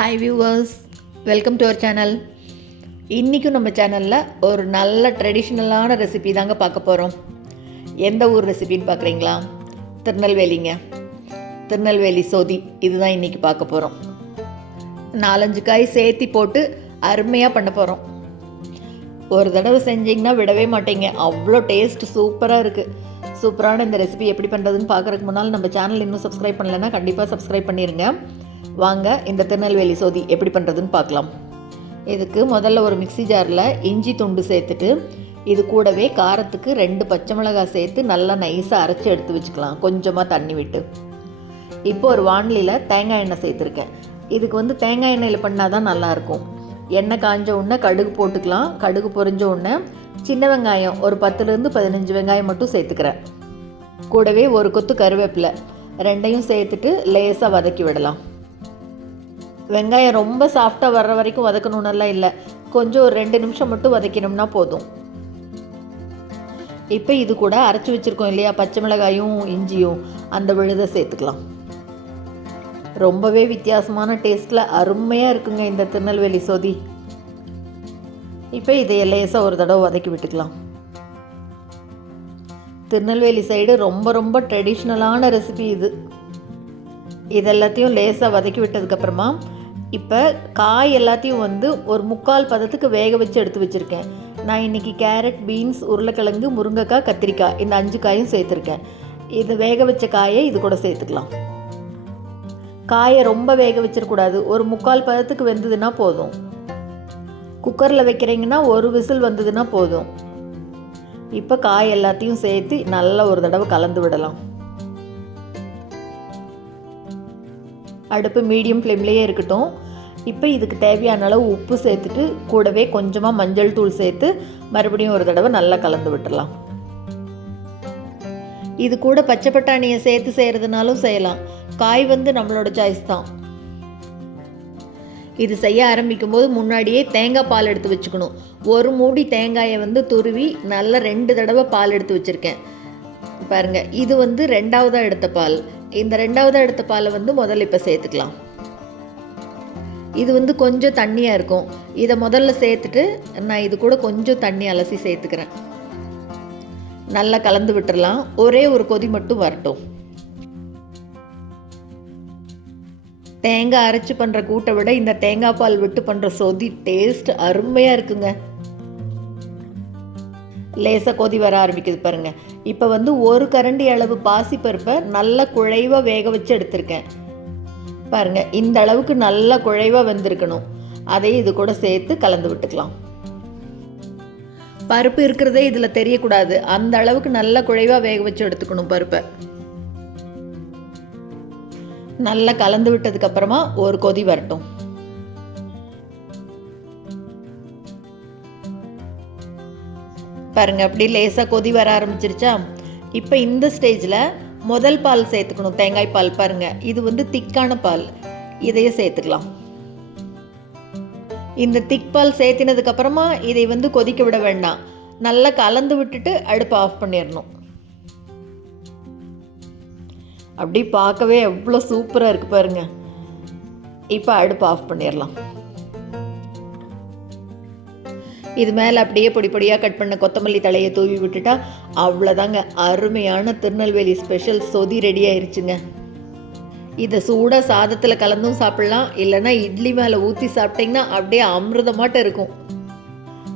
Hi viewers welcome to our channel இன்றைக்கும் நம்ம சேனலில் ஒரு நல்ல ட்ரெடிஷ்னலான ரெசிபி தாங்க பார்க்க போகிறோம் எந்த ஊர் ரெசிபின்னு பார்க்குறீங்களா? திருநெல்வேலிங்க. திருநெல்வேலி சோதி. இதுதான் இன்றைக்கி பார்க்க போகிறோம் நாலஞ்சு காய் சேர்த்தி போட்டு அருமையாக பண்ண போகிறோம் ஒரு தடவை செஞ்சிங்கன்னா விடவே மாட்டீங்க. அவ்வளோ டேஸ்ட் சூப்பராக இருக்குது சூப்பரான இந்த ரெசிபி எப்படி பண்ணுறதுன்னு பார்க்குறதுக்கு முன்னால் நம்ம சேனல் இன்னும் சப்ஸ்கிரைப் பண்ணலைன்னா கண்டிப்பாக சப்ஸ்கிரைப் பண்ணிடுங்க வாங்க இந்த திருநெல்வேலி சோதி எப்படி பண்ணுறதுன்னு பார்க்கலாம். இதுக்கு முதல்ல ஒரு மிக்ஸி ஜாரில் இஞ்சி துண்டு சேர்த்துட்டு இது கூடவே காரத்துக்கு ரெண்டு பச்சை மிளகாய் சேர்த்து நல்லா நைஸாக அரைச்சி எடுத்து வச்சுக்கலாம். கொஞ்சமாக தண்ணி விட்டு. இப்போ ஒரு வானிலையில் தேங்காய் எண்ணெய் சேர்த்துருக்கேன். இதுக்கு வந்து தேங்காய் எண்ணெயில் பண்ணால் தான் நல்லாயிருக்கும். எண்ணெய் காஞ்ச உடனே கடுகு போட்டுக்கலாம். கடுகு பொரிஞ்ச உடனே சின்ன வெங்காயம் ஒரு பத்துலேருந்து பதினஞ்சு வெங்காயம் மட்டும் சேர்த்துக்கிறேன். கூடவே ஒரு கொத்து கருவேப்பிலை ரெண்டையும் சேர்த்துட்டு லேசாக வதக்கி விடலாம். வெங்காயம் ரொம்ப சாஃப்டாக வர்ற வரைக்கும் வதக்கணுன்னெல்லாம் இல்லை. கொஞ்சம் ஒரு ரெண்டு நிமிஷம் மட்டும் வதக்கினோம்னா போதும். இப்போ இது கூட அரைச்சி வச்சுருக்கோம் இல்லையா? பச்சை மிளகாயும் இஞ்சியும். அந்த விழுதை சேர்த்துக்கலாம். ரொம்பவே வித்தியாசமான டேஸ்ட்டில் அருமையாக இருக்குங்க இந்த திருநெல்வேலி சோதி. இப்போ இதை லேசாக ஒரு தடவை வதக்கி விட்டுக்கலாம். திருநெல்வேலி சைடு ரொம்ப ரொம்ப ட்ரெடிஷ்னலான ரெசிபி இது. இதெல்லாத்தையும் லேசாக வதக்கி விட்டதுக்கப்புறமா இப்போ காய் எல்லாத்தையும் வந்து ஒரு முக்கால் பதத்துக்கு வேக வச்சு எடுத்து வச்சுருக்கேன். நான் இன்றைக்கி கேரட் பீன்ஸ் உருளைக்கிழங்கு முருங்கைக்காய் கத்திரிக்காய் இந்த அஞ்சு காயும் சேர்த்துருக்கேன். இது வேக வச்ச காயை இது கூட சேர்த்துக்கலாம். காயை ரொம்ப வேக வச்சிடக்கூடாது. ஒரு முக்கால் பதத்துக்கு வெந்ததுன்னா போதும். குக்கரில் வைக்கிறீங்கன்னா ஒரு விசில் வந்ததுன்னா போதும். இப்போ காய் எல்லாத்தையும் சேர்த்து நல்லா ஒரு தடவை கலந்து விடலாம். அடுப்பு மீடியம் ஃப்ளேம்லேயே இருக்கட்டும். இப்போ இதுக்கு தேவையான அளவு உப்பு சேர்த்துட்டு கூடவே கொஞ்சமாக மஞ்சள் தூள் சேர்த்து மறுபடியும் ஒரு தடவை நல்லா கலந்து விட்டுடலாம் இது கூட பச்சை பட்டாணியை சேர்த்து செய்கிறதுனாலும் செய்யலாம். காய் வந்து நம்மளோட சாய்ஸ் தான். இது செய்ய ஆரம்பிக்கும் போது முன்னாடியே தேங்காய் பால் எடுத்து வச்சுக்கணும். ஒரு மூடி தேங்காயை வந்து துருவி நல்லா ரெண்டு தடவை பால் எடுத்து வச்சுருக்கேன். பாருங்கள் இது வந்து ரெண்டாவதாக எடுத்த பால். இந்த ரெண்டாவதாக எடுத்த பாலை வந்து முதல்ல இப்போ சேர்த்துக்கலாம். இது வந்து கொஞ்சம் தண்ணியாக இருக்கும். இதை முதல்ல சேர்த்துட்டு நான் இது கூட கொஞ்சம் தண்ணி அலசி சேர்த்துக்கிறேன். நல்லா கலந்து விட்டுறலாம். ஒரே ஒரு கொதி மட்டும் வரட்டும். தேங்காய் அரைச்சி பண்ணுற கூட்டை விட இந்த தேங்காய் பால் விட்டு பண்ணுற சொதி டேஸ்ட் அருமையாக இருக்குங்க. லேசாக கொதி வர ஆரம்பிக்குது பாருங்க. இப்போ வந்து ஒரு கரண்டி அளவு பாசிப்பருப்பை நல்லா குழைவாக வேக வச்சு எடுத்திருக்கேன். பாருங்க இந்த அளவுக்கு நல்லா குழைவாக வெந்திருக்கணும். அதை இது கூட சேர்த்து கலந்து விட்டுக்கலாம். பருப்பு இருக்கிறதே இதில் தெரியக்கூடாது. அந்த அளவுக்கு நல்லா குழைவாக வேக வச்சு எடுத்துக்கணும் பருப்பை. நல்லா கலந்து விட்டதுக்கப்புறமா ஒரு கொதி வரட்டும். பாருங்கள் அப்படி லேசாக கொதி வர ஆரம்பிச்சிருச்சா? இப்போ இந்த ஸ்டேஜில் முதல் பால் சேர்த்துக்கணும் தேங்காய் பால் பாருங்கள் இது வந்து திக்கான பால். இதையே சேர்த்துக்கலாம். இந்த திக் பால் சேர்த்தினதுக்கப்புறமா இதை வந்து கொதிக்க விட வேண்டாம். நல்லா கலந்து விட்டுட்டு அடுப்பு ஆஃப் பண்ணிடணும் அப்படி பார்க்கவே எவ்வளோ சூப்பராக இருக்குது பாருங்கள் இப்போ அடுப்பு ஆஃப் பண்ணிடலாம் இது மேலே அப்படியே பொடி பொடியாக கட் பண்ண கொத்தமல்லி தலையை தூவி விட்டுட்டா அவ்வளோதாங்க அருமையான திருநெல்வேலி ஸ்பெஷல் சொதி ரெடி ஆயிருச்சுங்க. இதை சூடாக சாதத்தில் கலந்தும் சாப்பிட்லாம். இல்லைன்னா இட்லி மேலே ஊற்றி சாப்பிட்டிங்கன்னா அப்படியே அமிர்தமாட்டம் இருக்கும்.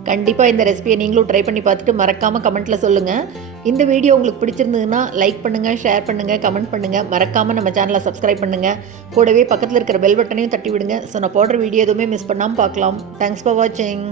கண்டிப்பாக இந்த ரெசிபியை நீங்களும் ட்ரை பண்ணி பார்த்துட்டு மறக்காமல் கமெண்ட்டில் சொல்லுங்கள் இந்த வீடியோ உங்களுக்கு பிடிச்சிருந்ததுன்னா லைக் பண்ணுங்கள் ஷேர் பண்ணுங்கள் கமெண்ட் பண்ணுங்கள் மறக்காமல் நம்ம சேனலை சப்ஸ்கிரைப் பண்ணுங்கள் கூடவே பக்கத்தில் இருக்கிற பெல் பட்டனையும் தட்டி விடுங்க ஸோ நான் போடுற வீடியோ எதுவுமே மிஸ் பண்ணாமல் பார்க்கலாம். தேங்க்ஸ் ஃபார் வாட்சிங்